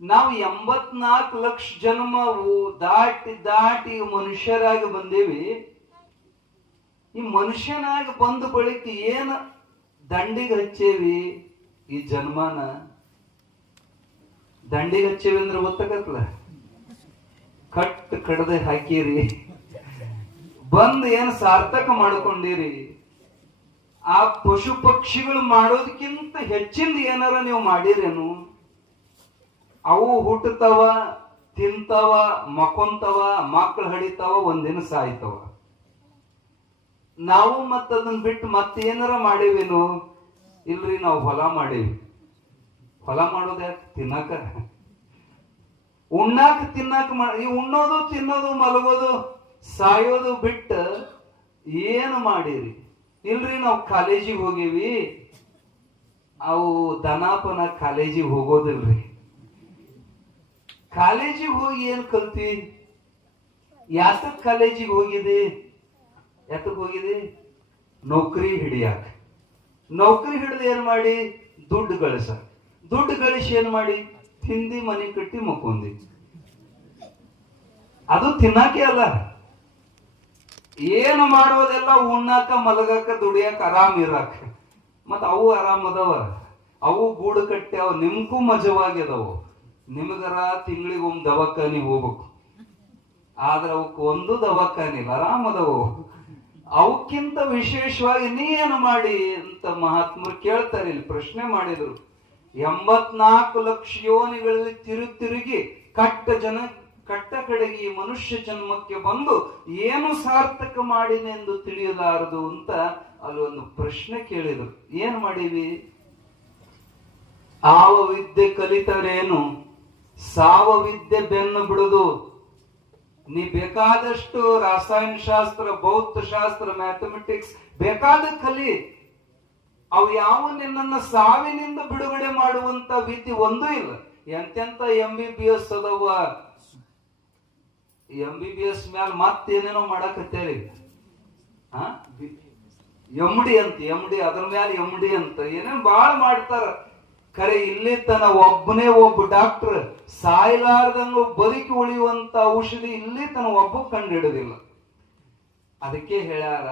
ನಾವು ಎಂಬತ್ನಾಲ್ಕು ಲಕ್ಷ ಜನ್ಮವು ದಾಟಿ ದಾಟಿ ಮನುಷ್ಯರಾಗಿ ಬಂದೇವಿ. ಈ ಮನುಷ್ಯನಾಗಿ ಬಂದ ಬಳಿಕ ಏನ ದಂಡಿಗೆ ಹಚ್ಚೇವಿ? ಈ ಜನ್ಮನ. ದಂಡಿಗೆ ಹಚ್ಚೇವಿ ಅಂದ್ರೆ ಗೊತ್ತಾಗತ್ತಲ್ಲ? ಕಟ್ ಕಡದೆ ಹಾಕಿರಿ. ಬಂದು ಏನು ಸಾರ್ಥಕ ಮಾಡ್ಕೊಂಡಿರಿ? ಆ ಪಶು ಪಕ್ಷಿಗಳು ಮಾಡೋದಕ್ಕಿಂತ ಹೆಚ್ಚಿಂದ ಏನಾರ ನೀವು ಮಾಡಿರೇನು? ಅವು ಹುಟ್ಟುತ್ತವ, ತಿಂತವ, ಮಕ್ಕೊಂತವ ಮಕ್ಕಳು ಹಡಿತಾವ ಒಂದಿನ ಸಾಯ್ತವ. ನಾವು ಮತ್ತ ಅದನ್ನ ಬಿಟ್ಟು ಮತ್ತೇನಾರ ಮಾಡಿವೇನು, ಇಲ್ರಿ ನಾವು ಹೊಲ ಮಾಡೇವಿ. ಹೊಲ ಮಾಡೋದ ಯಾಕೆ? ತಿನ್ನಕ. ಉಣ್ಣಾಕ ತಿನ್ನಾಕ ಈ ಉಣ್ಣೋದು, ತಿನ್ನೋದು, ಮಲಗೋದು, ಸಾಯೋದು ಬಿಟ್ಟ ಏನು ಮಾಡಿರಿ? ಇಲ್ರಿ ನಾವು ಕಾಲೇಜಿಗೆ ಹೋಗಿವಿ, ಅವು ದನಾಪನ ಕಾಲೇಜಿಗೆ ಹೋಗೋದಿಲ್ರಿ. ಕಾಲೇಜಿಗೆ ಹೋಗಿ ಏನ್ ಕಲ್ತಿ? ಯಾತಕ್ ಕಾಲೇಜಿಗೆ ಹೋಗಿದೆ ಯಾತಕ್ ಹೋಗಿದೆ ನೌಕರಿ ಹಿಡಿಯಾಕ. ನೌಕರಿ ಹಿಡಿದು ಏನ್ ಮಾಡಿ? ದುಡ್ಡು ಗಳಿಸ. ದುಡ್ಡು ಗಳಿಸಿ ಏನ್ ಮಾಡಿ? ತಿಂದಿ ಮನೆ ಕಟ್ಟಿ ಮಕ್ಕೊಂದಿ. ಅದು ತಿನ್ನಾಕೆ ಅಲ್ಲ. ಏನು ಮಾಡೋದೆಲ್ಲ ಉಣ್ಣಾಕ, ಮಲಗಾಕ, ದುಡಿಯಾಕ ಆರಾಮ್ ಇರಾಕ. ಮತ್ತು ಅವು ಆರಾಮ್ ಅದಾವ. ಅವು ಗೂಡು ಕಟ್ಟ್ಯಾವ, ನಿಮ್ಗೂ ಮಜವಾಗಿದಾವು. ನಿಮಗರ ತಿಂಗಳಿಗೆ ಒಂದು ದವಾಖಾನಿ ಹೋಗ್ಬೇಕು. ಆದ್ರೆ ಅವಕ್ಕೆ ಒಂದು ದವಾಖಾನಿ ಇಲ್ಲ ಆರಾಮ್ ಅವಕ್ಕಿಂತ ವಿಶೇಷವಾಗಿ ನೀ ಏನು ಮಾಡಿ ಅಂತ ಮಹಾತ್ಮರು ಕೇಳ್ತಾರೆ, ಇಲ್ಲಿ ಪ್ರಶ್ನೆ ಮಾಡಿದ್ರು. ಎಂಬತ್ನಾಲ್ಕು ಲಕ್ಷ ಯೋನಿಗಳಲ್ಲಿ ತಿರು ತಿರುಗಿ ಕಟ್ಟ ಜನ, ಕಟ್ಟ ಕಡೆಗೆ ಈ ಮನುಷ್ಯ ಜನ್ಮಕ್ಕೆ ಬಂದು ಏನು ಸಾರ್ಥಕ ಮಾಡಿನೆಂದು ತಿಳಿಯಲಾರದು ಅಂತ ಅಲ್ಲಿ ಒಂದು ಪ್ರಶ್ನೆ ಕೇಳಿದರು. ಏನ್ ಮಾಡೀವಿ? ಆವ ವಿದ್ಯೆ ಕಲಿತರೇನು? ಸಾವ ವಿದ್ಯೆ ಬೆನ್ನು ಬಿಡುದು. ನೀ ಬೇಕಾದಷ್ಟು ರಾಸಾಯನ ಶಾಸ್ತ್ರ, ಭೌತ ಶಾಸ್ತ್ರ ಮ್ಯಾಥಮೆಟಿಕ್ಸ್ ಬೇಕಾದ ಕಲಿ, ಅವು ಯಾವ ನಿನ್ನನ್ನ ಸಾವಿನಿಂದ ಬಿಡುಗಡೆ ಮಾಡುವಂತ ವಿದ್ಯೆ ಒಂದೂ ಇಲ್ಲ. ಎಂತೆಂತ ಎಂ ಬಿ ಬಿ ಎಸ್ ಅದಾವ? ಎಂ ಬಿ ಬಿ ಎಸ್ ಮ್ಯಾಲ ಮತ್ತೇನೇನೋ ಮಾಡಕತ್ತೇರಿ? ಎಂ ಡಿ ಅಂತ ಎಂ ಡಿ ಅದ್ರ ಮ್ಯಾಲ ಎಂ ಡಿ ಅಂತ ಏನೇನ್ ಬಾಳ ಮಾಡ್ತಾರ. ಖರೆ ಇಲ್ಲಿ ತನ ಒಬ್ಬನೇ ಒಬ್ಬ ಡಾಕ್ಟರ್ ಸಾಯ್ಲಾರ್ದಂಗ ಬದುಕಿ ಉಳಿಯುವಂತ ಔಷಧಿ ಇಲ್ಲಿ ತನ ಒಬ್ಬ ಕಂಡು ಹಿಡಿದಿಲ್ಲ ಅದಕ್ಕೆ ಹೇಳ್ಯಾರ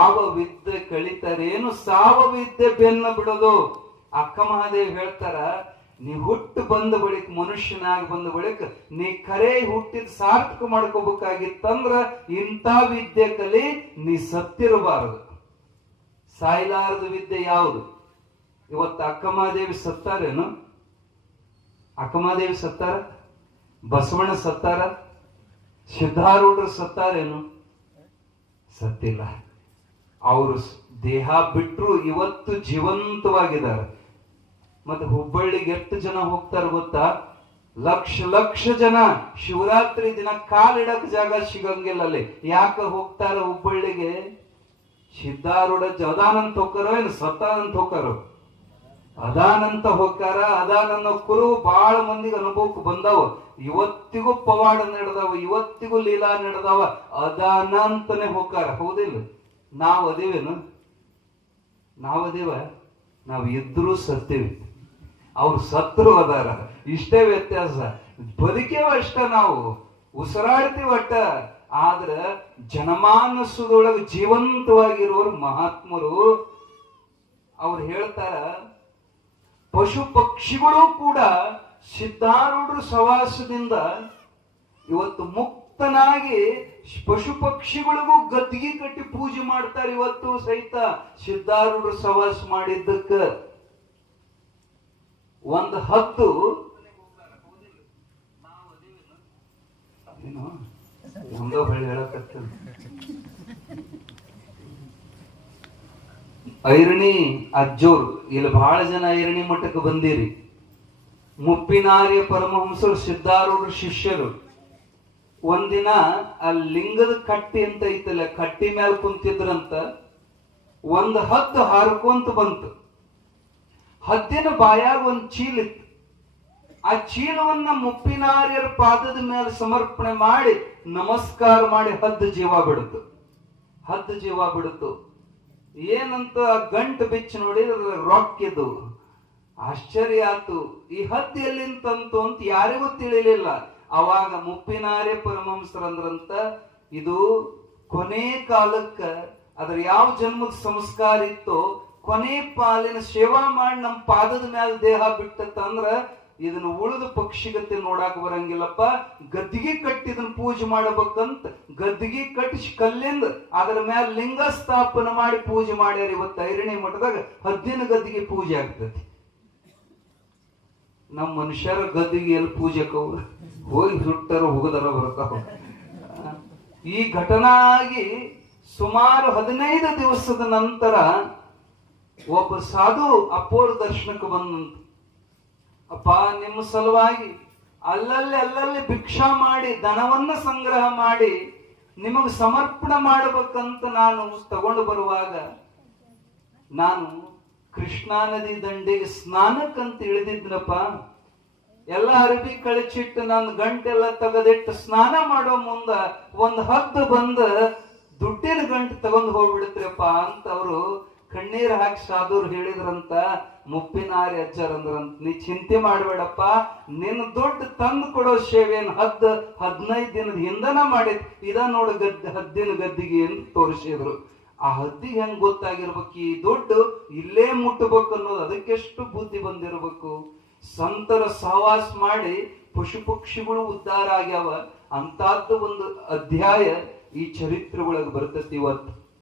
ಆವ ವಿದ್ಯೆ ಕಳಿತರೇನು ಸಾವ ವಿದ್ಯೆ ಬೆನ್ನ ಬಿಡೋದು. ಅಕ್ಕ ಮಹಾದೇವ್ ಹೇಳ್ತಾರ, ನೀ ಹುಟ್ಟು ಬಂದ ಬಳಿಕ ಮನುಷ್ಯನಾಗಿ ಬಂದ ಬಳಿಕ ನೀ ಕರೆ ಹುಟ್ಟಿದ ಸಾರ್ಥಕ ಮಾಡ್ಕೋಬೇಕಾಗಿತ್ತಂದ್ರ ಇಂಥ ವಿದ್ಯೆ ಕಲಿ ನೀ ಸತ್ತಿರಬಾರದು. ಸಾಯ್ಲಾರದ ವಿದ್ಯೆ ಯಾವುದು? ಇವತ್ತು ಅಕ್ಕಮಹಾದೇವಿ ಸತ್ತಾರೇನು ಅಕ್ಕಮಹಾದೇವಿ ಸತ್ತಾರ? ಬಸವಣ್ಣ ಸತ್ತಾರ? ಸಿದ್ಧಾರೂಢರು ಸತ್ತಾರೇನು ಸತ್ತಿಲ್ಲ. ಅವರು ದೇಹ ಬಿಟ್ರು ಇವತ್ತು ಜೀವಂತವಾಗಿದ್ದಾರೆ. ಮತ್ತೆ ಹುಬ್ಬಳ್ಳಿಗೆ ಎಷ್ಟು ಜನ ಹೋಗ್ತಾರ ಗೊತ್ತಾ? ಲಕ್ಷ ಲಕ್ಷ ಜನ. ಶಿವರಾತ್ರಿ ದಿನ ಕಾಲಿಡಕ್ ಜಾಗ ಸಿಗಂಗಿಲ್ಲ ಅಲ್ಲಿ. ಯಾಕ ಹೋಗ್ತಾರ ಹುಬ್ಬಳ್ಳಿಗೆ? ಸಿದ್ಧಾರೂಢ ಜದಾನಂತ ಹೋಗ್ತಾರೋ ಏನು? ಸತ್ತಾನಂತ ಹೋಗ್ತಾರೋ ಅದಾನಂತ ಹೋಗ್ತಾರ ಅದಾನನ್ನ ಕುರು ಬಹಳ ಮಂದಿಗೆ ಅನುಭವಕ್ಕೆ ಬಂದವ. ಇವತ್ತಿಗೂ ಪವಾಡ ನಡೆದವ, ಇವತ್ತಿಗೂ ಲೀಲಾ ನಡೆದವ, ಅದಾನಂತನೆ ಹೋಗ್ತಾರ. ಹೌದಿಲ್ಲ? ನಾವು ಅದೇವೇನು? ನಾವು ಅದೇವ? ನಾವು ಇದ್ರೂ ಸತ್ತೇವಿ. ಅವ್ರು ಸತ್ರು ಅದಾರ. ಇಷ್ಟೇ ವ್ಯತ್ಯಾಸ. ಬದುಕೇವ ಅಷ್ಟ ನಾವು. ಉಸಿರಾಡ್ತೀವಿ ಒಟ್ಟ ಆದ್ರ ಜನಮಾನಸದೊಳಗೆ ಜೀವಂತವಾಗಿರೋರು ಮಹಾತ್ಮರು. ಅವ್ರು ಹೇಳ್ತಾರ ಪಶು ಪಕ್ಷಿಗಳು ಕೂಡ ಸಿದ್ಧಾರೂಢ ಸವಾಸದಿಂದ ಇವತ್ತು ಮುಕ್ತನಾಗಿ ಪಶು ಪಕ್ಷಿಗಳಿಗೂ ಗದ್ದಿಗೆ ಕಟ್ಟಿ ಪೂಜೆ ಮಾಡ್ತಾರೆ ಇವತ್ತು ಸಹಿತ ಸಿದ್ಧಾರೂಢ ಸವಾಸ ಮಾಡಿದ್ದಕ್ಕ. ಒಂದು ಹತ್ತು. ಏನು ಐರಣಿ ಅಜ್ಜೋರು, ಇಲ್ಲಿ ಬಹಳ ಜನ ಐರಣಿ ಮಠಕ್ಕೆ ಬಂದಿರಿ. ಮುಪ್ಪಿನಾರ್ಯ ಪರಮಹಂಸರು ಸಿದ್ಧಾರೂಢ ಶಿಷ್ಯರು. ಒಂದಿನ ಆ ಲಿಂಗದ ಕಟ್ಟಿ ಅಂತ ಐತಲ್ಲ, ಕಟ್ಟಿ ಮೇಲೆ ಕುಂತಿದ್ರಂತ ಒಂದು ಹತ್ತು ಹಾರ್ಕೊಂತ ಬಂತು. ಹದ್ದಿನ ಬಾಯಾಗ ಒಂದು ಚೀಲ ಇತ್ತು. ಆ ಚೀಲವನ್ನ ಮುಪ್ಪಿನಾರ್ಯರ ಪಾದದ ಮೇಲೆ ಸಮರ್ಪಣೆ ಮಾಡಿ ನಮಸ್ಕಾರ ಮಾಡಿ ಹದ್ದು ಜೀವ ಬಿಡುತ್ತು ಹದ್ದು ಜೀವ ಬಿಡುತ್ತು ಏನಂತ ಗಂಟು ಬಿಚ್ಚಿ ನೋಡಿದ್ರೆ ರೊಕ್ಕಿದ್ದು ಆಶ್ಚರ್ಯ ಆತು ಈ ಹದ್ದು ಎಲ್ಲಿಂತಂತು ಅಂತ ಯಾರಿಗೂ ತಿಳಿಲಿಲ್ಲ. ಅವಾಗ ಮುಪ್ಪಿನಾರೆ ಪರಮಹಂಸರಂದ್ರಂತ ಇದು ಕೊನೆ ಕಾಲಕ್ಕ ಅದ್ರ ಯಾವ ಜನ್ಮದ ಸಂಸ್ಕಾರ ಇತ್ತೋ ಕೊನೆ ಪಾಲಿನ ಸೇವಾ ಮಾಡಿ ನಮ್ಮ ಪಾದದ ಮ್ಯಾಲ ದೇಹ ಬಿಟ್ಟತ್ತಂದ್ರ ಇದನ್ನ ಉಳಿದ ಪಕ್ಷಿಗತೆ ನೋಡಾಕ ಬರಂಗಿಲ್ಲಪ್ಪ. ಗದ್ದಿಗೆ ಕಟ್ಟಿ ಇದನ್ನ ಪೂಜೆ ಮಾಡಬೇಕಂತ, ಗದ್ದಿಗೆ ಕಟ್ಟಿಸಿ ಕಲ್ಲಿಂದ, ಅದರ ಮ್ಯಾಲ ಲಿಂಗ ಸ್ಥಾಪನೆ ಮಾಡಿ ಪೂಜೆ ಮಾಡ್ಯಾರ ಇವತ್ತು ಐರಣಿ ಮಠದಾಗ ಹದ್ದಿನ ಗದ್ದಿಗೆ ಪೂಜೆ ಆಗ್ತತಿ. ನಮ್ಮ ಮನುಷ್ಯರ ಗದ್ದಿಗೆ ಎಲ್ಲಿ ಪೂಜೆಕವು ಹೋಗಿ ಸುಟ್ಟರು ಹೋಗದರ ಬರ್ತಾವ ಈ ಘಟನಾ ಆಗಿ ಸುಮಾರು ಹದಿನೈದು ದಿವಸದ ನಂತರ ಒಬ್ಬ ಸಾಧು ಅಪೋರ್ ದರ್ಶನಕ್ಕೆ ಬಂದಂತ. ಅಪ್ಪ, ನಿಮ್ಮ ಸಲುವಾಗಿ ಅಲ್ಲಲ್ಲಿ ಅಲ್ಲಲ್ಲಿ ಭಿಕ್ಷಾ ಮಾಡಿ ದನವನ್ನ ಸಂಗ್ರಹ ಮಾಡಿ ನಿಮಗ್ ಸಮರ್ಪಣೆ ಮಾಡಬೇಕಂತ ನಾನು ತಗೊಂಡು ಬರುವಾಗ ನಾನು ಕೃಷ್ಣಾ ನದಿ ದಂಡೆಗೆ ಸ್ನಾನಕ್ಕಂತ ಇಳಿದಿದ್ನಪ್ಪ. ಎಲ್ಲ ಅರಬಿ ಕಳಚಿಟ್ಟು ನನ್ನ ಗಂಟೆಲ್ಲ ತೆಗೆದಿಟ್ಟು ಸ್ನಾನ ಮಾಡೋ ಮುಂದ ಒಂದ್ ಹದ್ದು ಬಂದ ದುಡ್ಡಿನ ಗಂಟು ತಗೊಂಡು ಹೋಗ್ಬಿಡತ್ರಿಪ್ಪ ಅಂತ ಅವರು ಕಣ್ಣೀರ್ ಹಾಕಿ ಸಾಧುರು ಹೇಳಿದ್ರಂತ. ಮುಪ್ಪಿನಾರಿ ಅಜ್ಜರಂದ್ರ ನೀ ಚಿಂತೆ ಮಾಡಬೇಡಪ್ಪ ನಿನ್ನ ದುಡ್ಡು ತಂದು ಕೊಡೋ ಸೇವೆನ್ ಹದ್ದ ಹದಿನೈದು ದಿನದ ಹಿಂದನ ಮಾಡಿದ್, ಇದ ನೋಡು ಗದ್ದೆ ಹದ್ದಿನ ಗದ್ದಿಗೆ ಅಂತ ತೋರಿಸಿದ್ರು. ಆ ಹದ್ದಿಗೆ ಹೆಂಗ್ ಗೊತ್ತಾಗಿರ್ಬೇಕು? ಈ ದುಡ್ಡು ಇಲ್ಲೇ ಮುಟ್ಟಬೇಕು ಅನ್ನೋದು ಅದಕ್ಕೆಷ್ಟು ಬುದ್ಧಿ ಬಂದಿರಬೇಕು? ಸಂತರ ಸಹವಾಸ ಮಾಡಿ ಪಶು ಪಕ್ಷಿಗಳು ಉದ್ಧಾರ ಆಗ್ಯಾವ, ಅಂತಾದ್ದು ಒಂದು ಅಧ್ಯಾಯ ಈ ಚರಿತ್ರೆ ಒಳಗೆ ಬರ್ತೈತಿ ಇವತ್ತು.